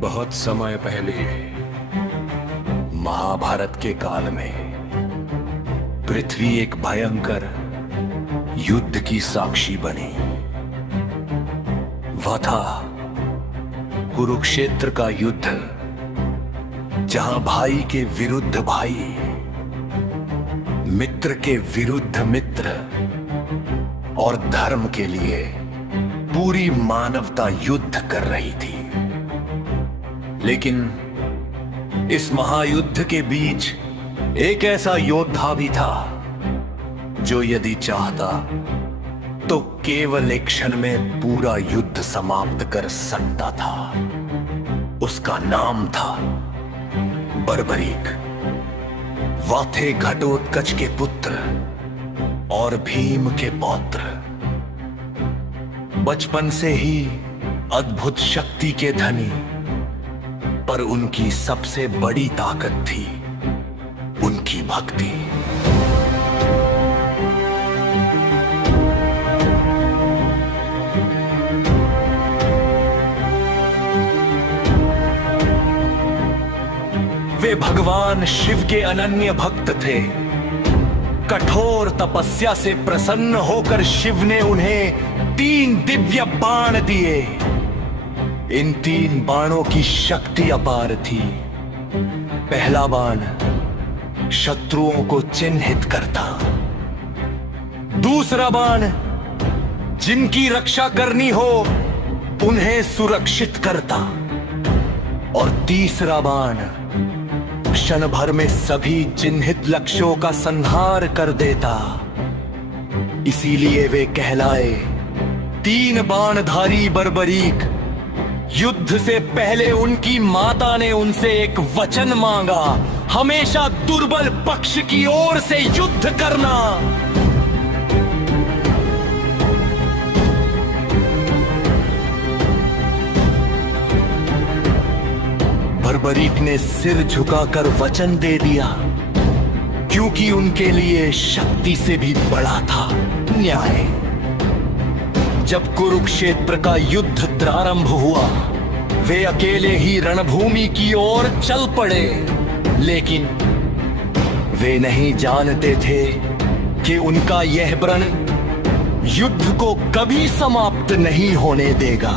बहुत समय पहले महाभारत के काल में पृथ्वी एक भयंकर युद्ध की साक्षी बनी। वह था कुरुक्षेत्र का युद्ध, जहां भाई के विरुद्ध भाई, मित्र के विरुद्ध मित्र और धर्म के लिए पूरी मानवता युद्ध कर रही थी। लेकिन इस महायुद्ध के बीच एक ऐसा योद्धा भी था जो यदि चाहता तो केवल एक क्षण में पूरा युद्ध समाप्त कर सकता था। उसका नाम था बर्बरीक। वह थे घटोत्कच के पुत्र और भीम के पौत्र। बचपन से ही अद्भुत शक्ति के धनी, पर उनकी सबसे बड़ी ताकत थी उनकी भक्ति। वे भगवान शिव के अनन्य भक्त थे। कठोर तपस्या से प्रसन्न होकर शिव ने उन्हें 3 दिव्य बाण दिए। इन 3 बाणों की शक्ति अपार थी। पहला बाण शत्रुओं को चिन्हित करता, दूसरा बाण जिनकी रक्षा करनी हो उन्हें सुरक्षित करता, और तीसरा बाण क्षण भर में सभी चिन्हित लक्ष्यों का संहार कर देता। इसीलिए वे कहलाए 3 बाणधारी बर्बरीक। युद्ध से पहले उनकी माता ने उनसे एक वचन मांगा, हमेशा दुर्बल पक्ष की ओर से युद्ध करना। बर्बरीक ने सिर झुकाकर वचन दे दिया, क्योंकि उनके लिए शक्ति से भी बड़ा था न्याय। जब कुरुक्षेत्र का युद्ध प्रारंभ हुआ, वे अकेले ही रणभूमि की ओर चल पड़े। लेकिन वे नहीं जानते थे कि उनका यह व्रण युद्ध को कभी समाप्त नहीं होने देगा।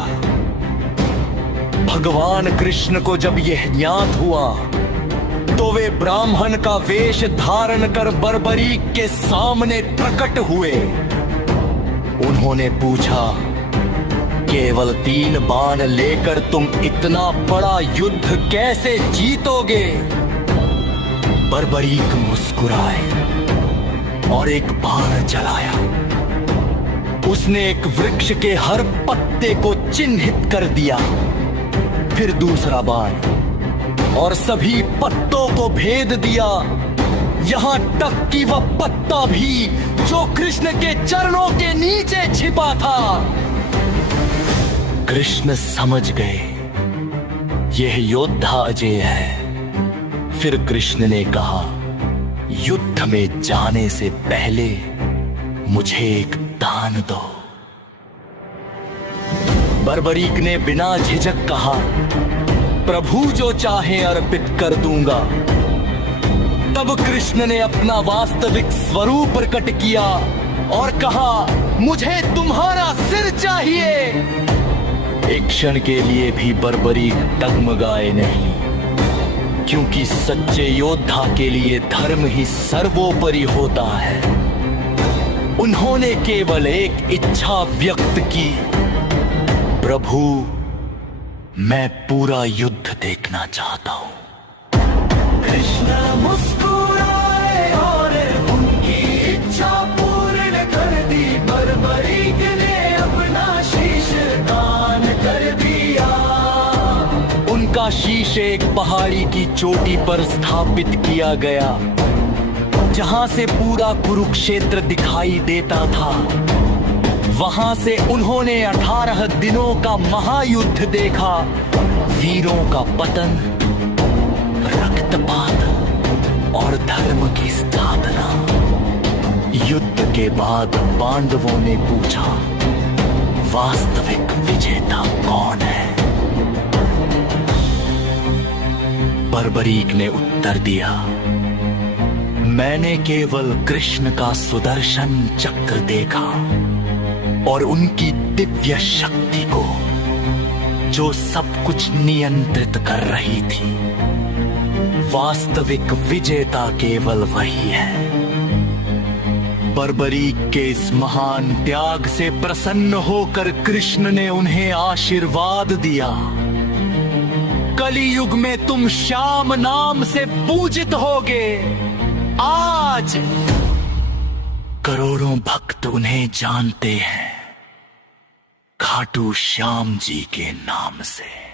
भगवान कृष्ण को जब यह ज्ञात हुआ तो वे ब्राह्मण का वेश धारण कर बर्बरीक के सामने प्रकट हुए। उन्होंने पूछा, केवल 3 बाण लेकर तुम इतना बड़ा युद्ध कैसे जीतोगे? बर्बरीक मुस्कुराए और एक बाण चलाया। उसने एक वृक्ष के हर पत्ते को चिन्हित कर दिया। फिर दूसरा बाण और सभी पत्तों को भेद दिया, यहां तक कि वह पत्ता भी जो कृष्ण के चरणों के नीचे छिपा था। कृष्ण समझ गए यह योद्धा अजय है। फिर कृष्ण ने कहा, युद्ध में जाने से पहले मुझे एक दान दो। बर्बरीक ने बिना झिझक कहा, प्रभु जो चाहे अर्पित कर दूंगा। तब कृष्ण ने अपना वास्तविक स्वरूप प्रकट किया और कहा, मुझे तुम्हारा सिर चाहिए। एक क्षण के लिए भी बर्बरीक डगमगाए नहीं, क्योंकि सच्चे योद्धा के लिए धर्म ही सर्वोपरि होता है। उन्होंने केवल एक इच्छा व्यक्त की, प्रभु मैं पूरा युद्ध देखना चाहता हूं। कृष्ण मुस्कुराए और उनकी इच्छा पूर्ण कर दी। बर्बरीक ने अपना शीश दान कर दिया। उनका शीश एक पहाड़ी की चोटी पर स्थापित किया गया, जहां से पूरा कुरुक्षेत्र दिखाई देता था। वहां से उन्होंने 18 दिनों का महायुद्ध देखा। वीरों का पतन, रक्तपात और धर्म की स्थापना। युद्ध के बाद पांडवों ने पूछा, वास्तविक विजेता कौन है? बर्बरीक ने उत्तर दिया, मैंने केवल कृष्ण का सुदर्शन चक्र देखा और उनकी दिव्य शक्ति को, जो सब कुछ नियंत्रित कर रही थी। वास्तविक विजेता केवल वही है। बर्बरीक के इस महान त्याग से प्रसन्न होकर कृष्ण ने उन्हें आशीर्वाद दिया। कलियुग में तुम श्याम नाम से पूजित होगे। आज करोड़ों भक्त उन्हें जानते हैं खाटू श्याम जी के नाम से।